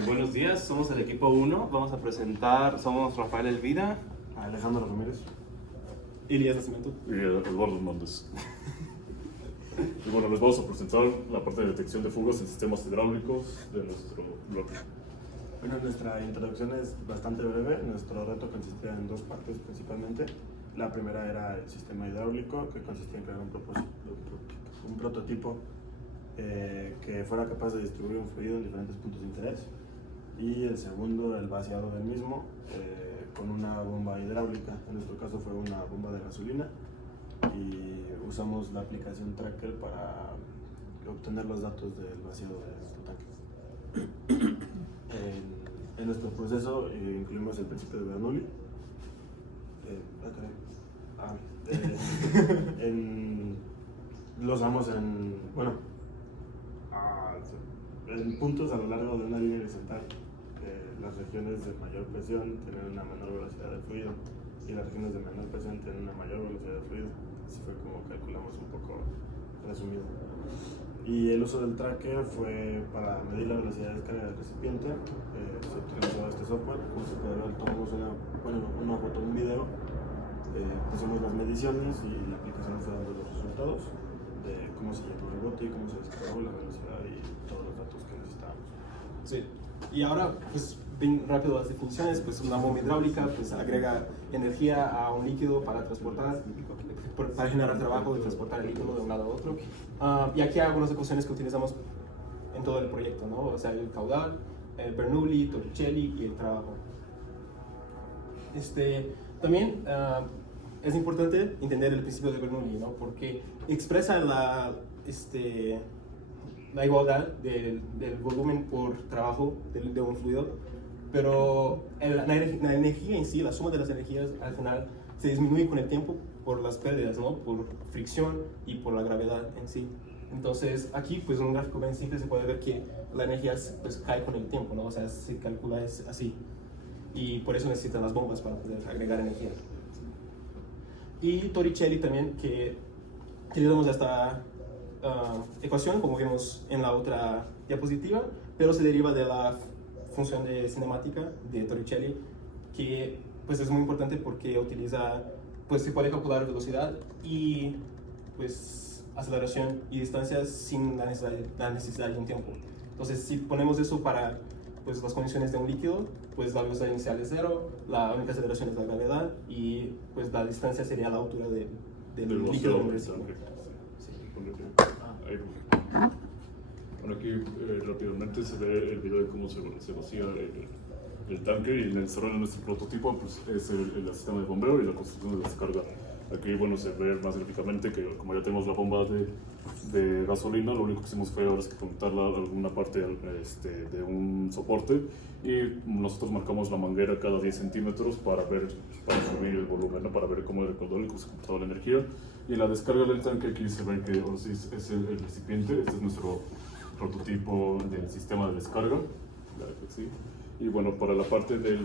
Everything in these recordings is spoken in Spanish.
Buenos días, somos el equipo 1. Vamos a presentar, somos Rafael Elvira, Alejandro Ramírez. Elías Nacimiento. Y Eduardo Hernández. Y bueno, les vamos a presentar la parte de detección de fugas en sistemas hidráulicos de nuestro bloque. Bueno, nuestra introducción es bastante breve. Nuestro reto consistía en dos partes principalmente. La primera era el sistema hidráulico, que consistía en crear un prototipo que fuera capaz de distribuir un fluido en diferentes puntos de interés. Y el segundo, el vaciado del mismo, con una bomba hidráulica. En nuestro caso fue una bomba de gasolina y usamos la aplicación Tracker para obtener los datos del vaciado de nuestro tanque. En nuestro proceso incluimos el principio de Bernoulli. Lo usamos en puntos a lo largo de una línea horizontal. Las regiones de mayor presión tienen una menor velocidad de fluido y las regiones de menor presión tienen una mayor velocidad de fluido. Así fue como calculamos un poco resumido. Y el uso del tracker fue para medir la velocidad de descarga del recipiente. Se utilizó este software. Como se puede ver, tomamos una foto, un video, pusimos las mediciones y la aplicación fue dando los resultados de cómo se llenó el bote y cómo se descargó, la velocidad y todos los datos que necesitábamos. Sí. Y ahora, pues, bien rápido las definiciones, pues una bomba hidráulica pues agrega energía a un líquido para transportar, para generar trabajo de transportar el líquido de un lado a otro. Y aquí hay algunas ecuaciones que utilizamos en todo el proyecto, ¿no? O sea, el caudal, el Bernoulli, Torricelli y el trabajo. También es importante entender el principio de Bernoulli, ¿no? Porque expresa la igualdad del volumen por trabajo de un fluido, pero la energía en sí, la suma de las energías al final se disminuye con el tiempo por las pérdidas, ¿no? Por fricción y por la gravedad en sí. Entonces aquí pues en un gráfico bien simple se puede ver que la energía pues cae con el tiempo, ¿no? O sea, se calcula así y por eso necesitan las bombas para poder agregar energía. Y Torricelli también, que le damos esta ecuación, como vimos en la otra diapositiva, pero se deriva de la función de cinemática de Torricelli, que pues es muy importante porque pues se puede calcular velocidad y pues aceleración y distancias sin la necesidad de un tiempo. Entonces, si ponemos eso para pues las condiciones de un líquido, pues la velocidad inicial es 0, la única aceleración es la gravedad y pues la distancia sería la altura del líquido. Bueno, aquí rápidamente se ve el video de cómo se vacía el tanque, y en el desarrollo de nuestro prototipo pues, es el sistema de bombeo y la construcción de la descarga. Aquí bueno, se ve más gráficamente que como ya tenemos la bomba de gasolina, lo único que hicimos fue ahora es que conectarla a alguna parte de un soporte, y nosotros marcamos la manguera cada 10 centímetros para subir el volumen, ¿no? Para ver cómo era el caudal y cómo se comportaba la energía. Y la descarga del tanque, aquí se ve que ahora sí es el recipiente. Este es nuestro prototipo del sistema de descarga. ¿Sí? Y bueno, para la parte de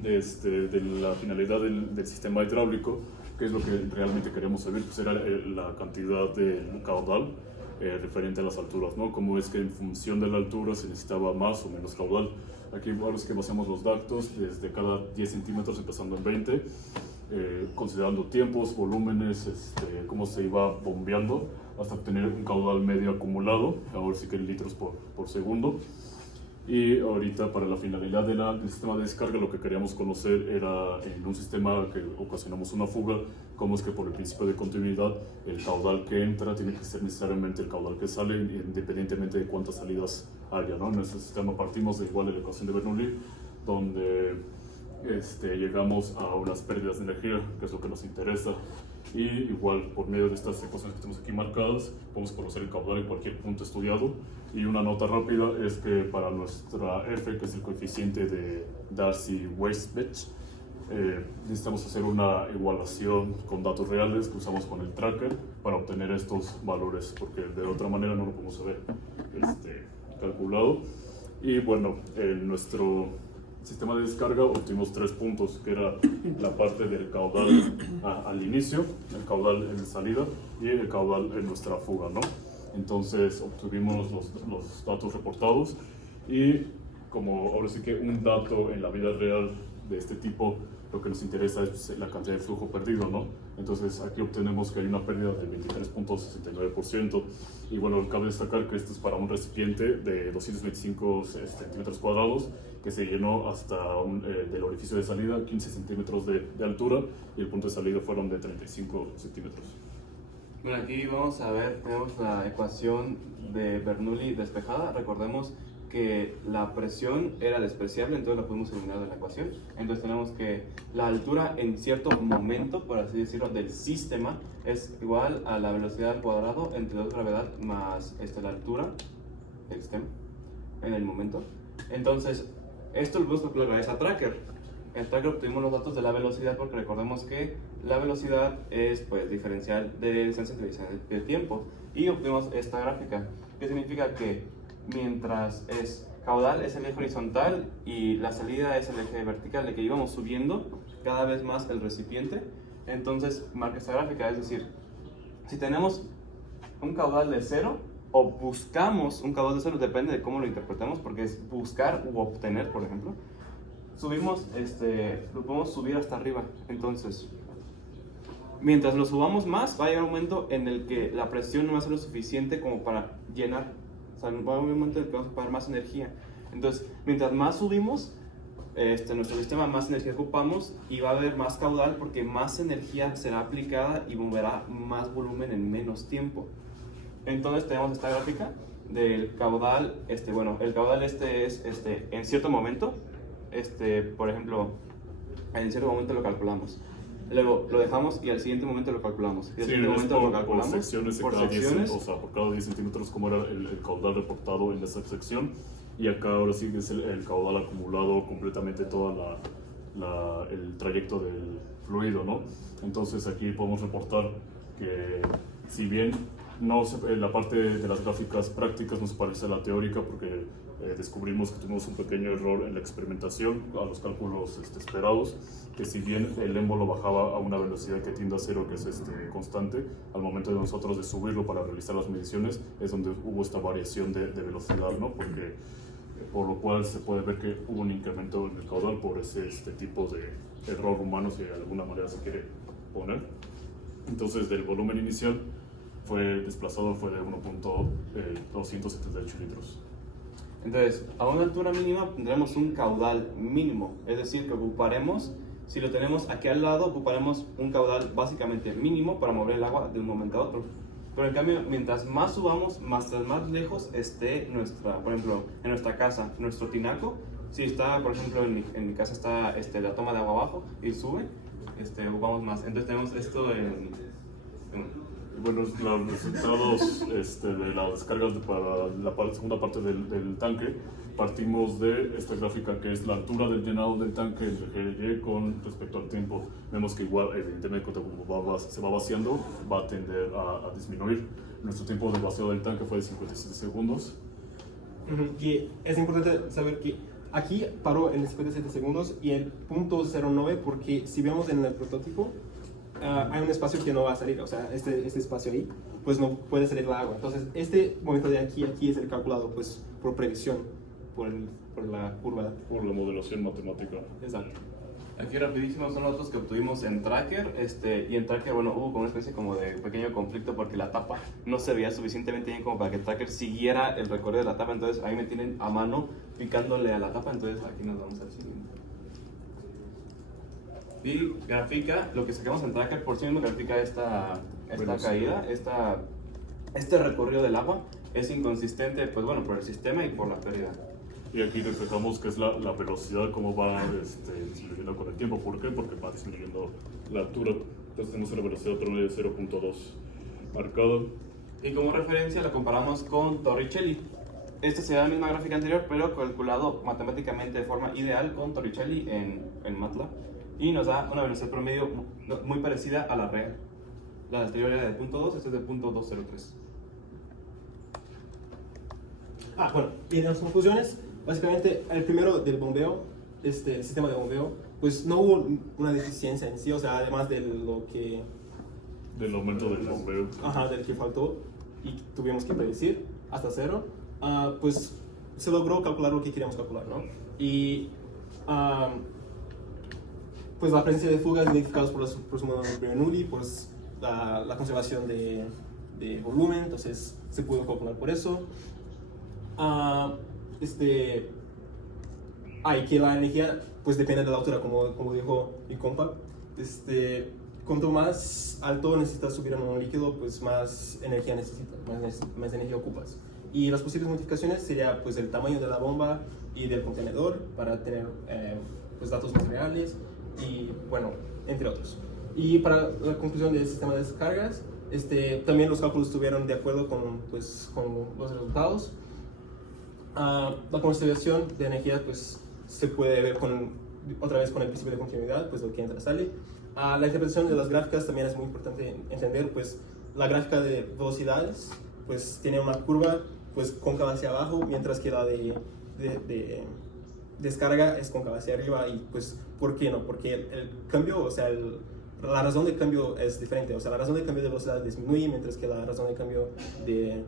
la finalidad del sistema hidráulico, que es lo que realmente queremos saber, pues era la cantidad de caudal referente a las alturas, ¿no? Cómo es que en función de la altura se necesitaba más o menos caudal. Aquí ahora es que basamos los datos desde cada 10 centímetros empezando en 20, considerando tiempos, volúmenes, cómo se iba bombeando hasta obtener un caudal medio acumulado, ahora sí que en litros por segundo. Y ahorita para la finalidad del sistema de descarga lo que queríamos conocer era en un sistema que ocasionamos una fuga, cómo es que por el principio de continuidad el caudal que entra tiene que ser necesariamente el caudal que sale, independientemente de cuántas salidas haya, ¿no? En este sistema partimos de igual de la ecuación de Bernoulli, donde llegamos a unas pérdidas de energía, que es lo que nos interesa. Y igual por medio de estas ecuaciones que tenemos aquí marcadas podemos conocer el caudal en cualquier punto estudiado. Y una nota rápida es que para nuestra F, que es el coeficiente de Darcy-Weisbach, necesitamos hacer una igualación con datos reales que usamos con el tracker para obtener estos valores, porque de otra manera no lo podemos haber calculado. Y bueno, en nuestro sistema de descarga obtuvimos 3 puntos, que era la parte del caudal al inicio, el caudal en salida y el caudal en nuestra fuga, ¿no? Entonces obtuvimos los datos reportados y como ahora sí que un dato en la vida real de este tipo, lo que nos interesa es pues, la cantidad de flujo perdido, ¿no? Entonces aquí obtenemos que hay una pérdida del 23.69%, y bueno, cabe destacar que esto es para un recipiente de 225 centímetros cuadrados que se llenó hasta del orificio de salida 15 centímetros de altura, y el punto de salida fueron de 35 centímetros. Bueno, aquí vamos a ver, tenemos la ecuación de Bernoulli despejada. Recordemos que la presión era despreciable, entonces la podemos eliminar de la ecuación. Entonces tenemos que la altura en cierto momento, por así decirlo, del sistema es igual a la velocidad al cuadrado entre 2 gravedad más la altura del sistema en el momento. Entonces, esto lo podemos calcular gracias a Tracker. En Tracker obtuvimos los datos de la velocidad porque recordemos que la velocidad es pues diferencial de distancia entre distancia del tiempo, y obtuvimos esta gráfica, que significa que mientras caudal es el eje horizontal y la salida es el eje vertical, de que íbamos subiendo cada vez más el recipiente, entonces marca esta gráfica. Es decir, si tenemos un caudal de 0 o buscamos un caudal de 0, depende de cómo lo interpretemos, porque es buscar u obtener, por ejemplo, subimos, lo podemos subir hasta arriba. Entonces, mientras lo subamos más, va a llegar un momento en el que la presión no va a ser lo suficiente como para llenar. O sea, va a haber un momento en el que vamos a ocupar más energía. Entonces, mientras más subimos, nuestro sistema, más energía ocupamos, y va a haber más caudal porque más energía será aplicada y moverá más volumen en menos tiempo. Entonces tenemos esta gráfica del caudal. Bueno, el caudal es en cierto momento, por ejemplo, en cierto momento lo calculamos, luego lo dejamos y al siguiente momento lo calculamos, y al siguiente momento lo calculamos por secciones, por cada 10, secciones. o sea, por cada 10 centímetros, como era el caudal reportado en esa sección, y acá ahora sí es el caudal acumulado completamente todo el trayecto del fluido, ¿no? Entonces aquí podemos reportar que, si bien la parte de las gráficas prácticas nos parece a la teórica, porque descubrimos que tuvimos un pequeño error en la experimentación a los cálculos esperados, que si bien el émbolo bajaba a una velocidad que tiende a 0, que es constante, al momento de nosotros de subirlo para realizar las mediciones es donde hubo esta variación de velocidad, ¿no? Porque, por lo cual se puede ver que hubo un incremento en el caudal por este tipo de error humano, si de alguna manera se quiere poner. Entonces, del volumen inicial fue de 1.278 litros. Entonces, a una altura mínima tendremos un caudal mínimo, es decir, que ocuparemos, si lo tenemos aquí al lado, ocuparemos un caudal básicamente mínimo para mover el agua de un momento a otro. Pero en cambio, mientras más subamos, más lejos esté por ejemplo, en nuestra casa, nuestro tinaco, si está, por ejemplo, en mi casa está la toma de agua abajo y sube, ocupamos más. Entonces tenemos esto Bueno, los resultados de las descargas para la segunda parte del tanque, partimos de esta gráfica que es la altura del llenado del tanque entre G y Y con respecto al tiempo. Vemos que igual, evidentemente, como se va vaciando, va a tender a disminuir. Nuestro tiempo de vaciado del tanque fue de 57 segundos. Y es importante saber que aquí paró en 57 segundos y el .09, porque si vemos en el prototipo, hay un espacio que no va a salir, o sea, este espacio ahí, pues no puede salir el agua. Entonces, este momento de aquí es el calculado, pues, por previsión, por la curva. Por la modelación matemática. Exacto. Aquí rapidísimo son los datos que obtuvimos en Tracker, y en Tracker, bueno, hubo como una especie como de pequeño conflicto porque la tapa no se veía suficientemente bien como para que Tracker siguiera el recorrido de la tapa. Entonces ahí me tienen a mano picándole a la tapa, entonces aquí nos vamos al siguiente. Y grafica, lo que sacamos en Tracker por sí mismo grafica esta caída, este recorrido del agua. Es inconsistente, pues bueno, por el sistema y por la pérdida. Y aquí reflejamos que es la velocidad, cómo va disminuyendo con el tiempo. ¿Por qué? Porque va disminuyendo la altura. Entonces tenemos una velocidad promedio de 0.2 marcada. Y como referencia la comparamos con Torricelli. Esta sería la misma gráfica anterior, pero calculado matemáticamente de forma ideal con Torricelli en MATLAB. Y nos da una velocidad promedio muy parecida a la real. La anterior era de 0.2, esta es de 0.203. Bueno, y en las conclusiones, básicamente, el primero del bombeo, el sistema de bombeo, pues no hubo una deficiencia en sí, o sea, además de lo que... Del aumento del bombeo. Del que faltó y tuvimos que predecir hasta 0, pues se logró calcular lo que queríamos calcular, ¿no? Y pues la presencia de fugas identificadas por los modelos de Bernoulli, pues la conservación de volumen, entonces se pudo calcular por eso. Y que la energía pues depende de la altura, como dijo mi compa. Cuanto más alto necesitas subir en un líquido, pues más energía necesitas, más energía ocupas. Y las posibles modificaciones sería pues el tamaño de la bomba y del contenedor para tener pues datos más reales y bueno, entre otros. Y para la conclusión del sistema de descargas, también los cálculos estuvieron de acuerdo con los resultados. La conservación de energía pues se puede ver otra vez con el principio de continuidad, pues lo que entra sale. La interpretación de las gráficas también es muy importante entender, pues la gráfica de velocidades pues tiene una curva pues cóncava hacia abajo, mientras que la de descarga es cóncava hacia arriba. Y pues ¿por qué no? Porque el cambio, o sea, la razón de cambio es diferente, o sea, la razón de cambio de velocidad disminuye, mientras que la razón de cambio de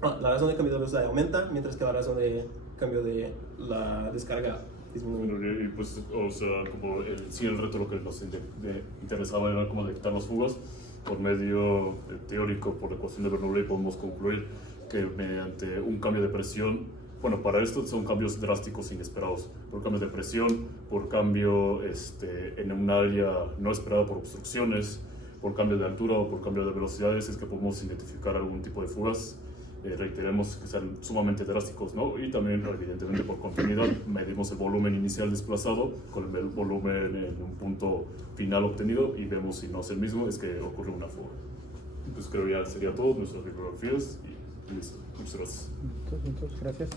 velocidad aumenta, mientras que la razón de cambio de la descarga disminuye. Bueno, y pues, o sea, como el reto lo que nos interesaba era como detectar las fugas. Por medio teórico, por la ecuación de Bernoulli, podemos concluir que mediante un cambio de presión, bueno, para esto son cambios drásticos inesperados, por cambio de presión, por cambio en un área no esperada por obstrucciones, por cambio de altura o por cambio de velocidades, es que podemos identificar algún tipo de fugas. Reiteremos que sean sumamente drásticos, ¿no? Y también, evidentemente, por continuidad, medimos el volumen inicial desplazado con el volumen en un punto final obtenido y vemos si no es el mismo, es que ocurre una fuga. Pues creo ya sería todo, nuestras bibliografías y listo. Muchas gracias. Muchas gracias.